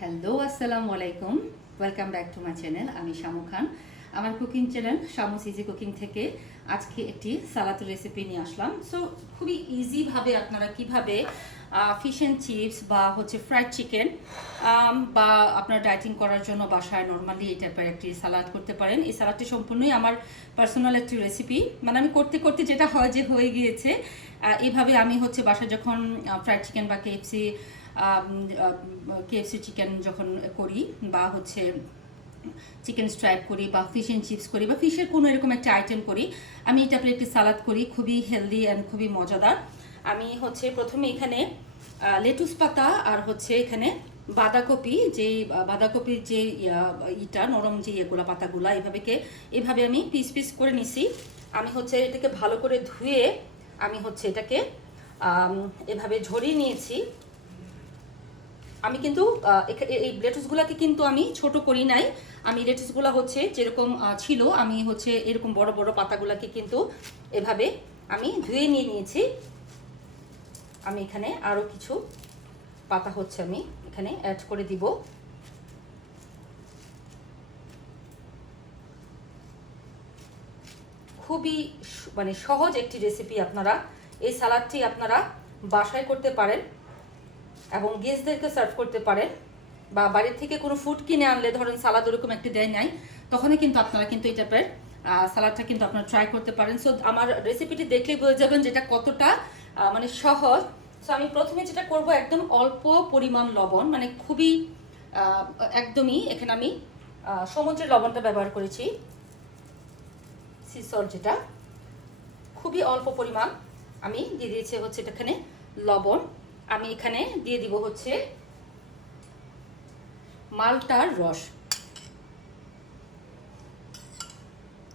Hello, আসসালামু আলাইকুম। Welcome back to my channel. আমি শামু খান। আমার কুকিং চ্যানেল শামুস ইজি কুকিং থেকে আজকে একটি সালাদের রেসিপি নিয়ে আসলাম। সো খুবই ইজিভাবে আপনারা কিভাবে ফিশ অ্যান্ড চিপস বা হচ্ছে ফ্রাইড চিকেন বা আপনার ডায়েটিং করার জন্য বাসায় নর্মালি এই টাইপের একটি সালাদ করতে পারেন। এই সালাদটি সম্পূর্ণই আমার পার্সোনাল একটি রেসিপি, মানে আমি করতে করতে যেটা হয় যে হয়ে গিয়েছে। এইভাবে আমি হচ্ছে বাসায় যখন ফ্রাইড চিকেন বা কেএফসি চিকেন যখন করি বা হচ্ছে চিকেন স্ট্রাইপ করি বা ফিশ অ্যান্ড চিপস করি বা ফিশের কোনো এরকম একটা আইটেম করি, আমি এটা একটি সালাদ করি, খুবই হেলদি অ্যান্ড খুবই মজাদার। আমি হচ্ছে প্রথমে এখানে লেটুস পাতা আর হচ্ছে এখানে বাঁধাকপির যে ইটা নরম যে ইয়েগুলা পাতাগুলা এভাবে আমি পিস পিস করে নিছি। আমি হচ্ছে এটাকে ভালো করে ধুয়ে আমি হচ্ছে এটাকে এভাবে ঝরিয়ে নিয়েছি। আমি কিন্তু এই লেটুসগুলোকে কিন্তু আমি ছোট করি নাই। আমি লেটুসগুলো হচ্ছে যেরকম ছিল আমি হচ্ছে এরকম বড় বড় পাতাগুলোকে কিন্তু এভাবে আমি ধুয়ে নিয়ে নিয়েছি। আমি এখানে আরও কিছু পাতা হচ্ছে আমি এখানে অ্যাড করে দিব। খুবই মানে সহজ একটি রেসিপি। আপনারা এই সালাদটি আপনারা বাসায় করতে পারেন এবং গেস্টদেরকে সার্ভ করতে পারেন, বা বাড়ির থেকে কোনো ফুড কিনে আনলে ধরেন সালাদ ওরকম একটি দেয় নাই, তখনই কিন্তু আপনারা কিন্তু এই টাইপের সালাদটা কিন্তু আপনারা ট্রাই করতে পারেন। সো আমার রেসিপিটি দেখলেই বুঝে যাবেন যেটা কতটা মানে সহজ। সো আমি প্রথমে যেটা করব, একদম অল্প পরিমাণ লবণ, মানে খুবই একদমই এখানে আমি সমুদ্রের লবণটা ব্যবহার করেছি, সি সল্ট, যেটা খুবই অল্প পরিমাণ আমি দিয়ে দিয়েছি হচ্ছে এখানে লবণ। আমি এখানে দিয়ে দিব হচ্ছে মালটার রস।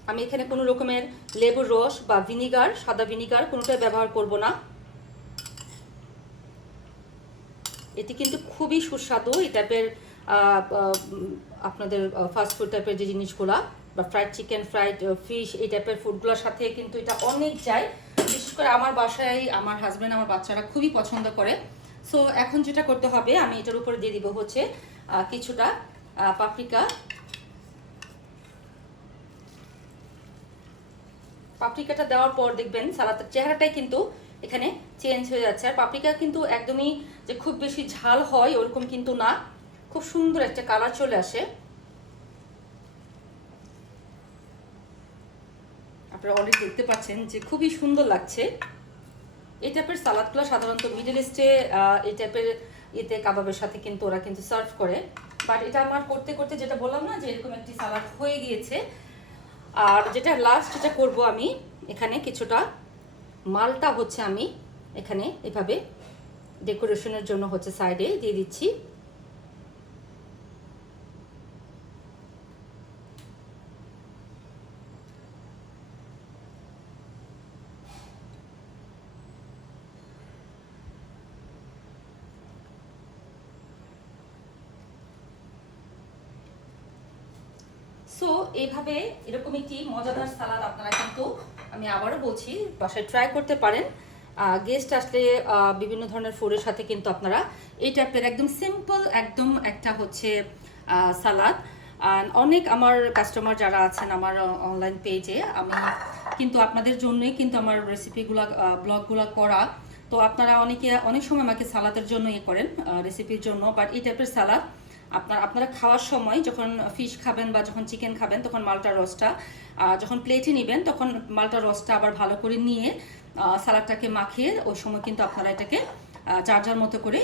আমি এখানে কোনো রকমের লেবুর রস বা ভিনিগার, সাদা ভিনিগার কোনোটাই ব্যবহার করব না। এটি কিন্তু খুবই সুস্বাদু এই টাইপের আপনাদের ফাস্টফুড টাইপের যে জিনিসগুলা বা ফ্রাইড চিকেন, ফ্রাইড ফিশ, এই টাইপের ফুডগুলোর সাথে কিন্তু এটা অনেক যায়। বিশেষ করে আমার বাসায় আমার হাজব্যান্ড, আমার বাচ্চারা খুবই পছন্দ করে। সো এখন যেটা করতে হবে, আমি এটার উপরে দিয়ে দিব হচ্ছে কিছুটা পাপরিকাটা দেওয়ার পর দেখবেন সালাদের চেহারাটাই কিন্তু এখানে চেঞ্জ হয়ে যাচ্ছে। আর পাপরিকা কিন্তু একদমই যে খুব বেশি ঝাল হয় ওরকম কিন্তু না, খুব সুন্দর একটা কালার চলে আসে। আপনারা অলরেডি দেখতে পাচ্ছেন যে খুবই সুন্দর লাগছে। এই টাইপের সালাদগুলো সাধারণত মিডল ইস্টে এই টাইপের এতে কাবাবের সাথে কিন্তু ওরা কিন্তু সার্ভ করে। বাট এটা আমার করতে করতে যেটা বললাম না যে এরকম একটি সালাদ হয়ে গিয়েছে। আর যেটা লাস্ট যেটা করব, আমি এখানে কিছুটা মালটা হচ্ছে আমি এখানে এভাবে ডেকোরেশনের জন্য হচ্ছে সাইডে দিয়ে দিচ্ছি। সো এইভাবে এরকম একটি মজাদার সালাদ আপনারা কিন্তু, আমি আবারও বলছি, বাসায় ট্রাই করতে পারেন। গেস্ট আসলে বিভিন্ন ধরনের ফুডের সাথে কিন্তু আপনারা এই টাইপের একদম সিম্পল একদম একটা হচ্ছে সালাদ। অনেক আমার কাস্টমার যারা আছেন আমার অনলাইন পেজে, আমি কিন্তু আপনাদের জন্যই কিন্তু আমার রেসিপিগুলো ব্লগগুলো করা। তো আপনারা অনেক সময় আমাকে সালাদের জন্য করেন, রেসিপির জন্য। বাট এই টাইপের সালাদ আপনারা খাওয়ার সময় যখন ফিশ খাবেন বা যখন চিকেন খাবেন, তখন মালটার রসটা যখন প্লেটে নেবেন, তখন মালটার রসটা আবার ভালো করে নিয়ে সালাদটাকে মাখিয়ে ওই সময় কিন্তু আপনারা এটাকে যার যার মতো করে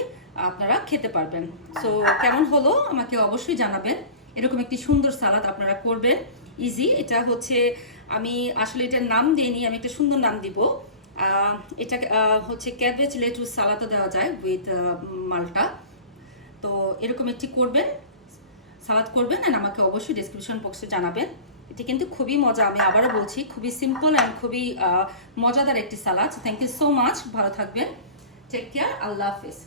আপনারা খেতে পারবেন। সো কেমন হলো আমাকে অবশ্যই জানাবেন। এরকম একটি সুন্দর সালাদ আপনারা করবেন, ইজি। এটা হচ্ছে আমি আসলে এটার নাম দিইনি, আমি একটা সুন্দর নাম দিব। এটা হচ্ছে ক্যাবেজ লেটুস সালাদও দেওয়া যায় উইথ মালটা। তো এরকম একটি করবেন, সালাদ করবেন, আর আমাকে অবশ্যই ডেসক্রিপশন বক্সে জানাবেন। এটি কিন্তু খুবই মজা, আমি আবারও বলছি, খুবই সিম্পল অ্যান্ড খুবই মজাদার একটি সালাদ। থ্যাংক ইউ সো মাচ, ভালো থাকবেন, টেক কেয়ার, আল্লাহ হাফিজ।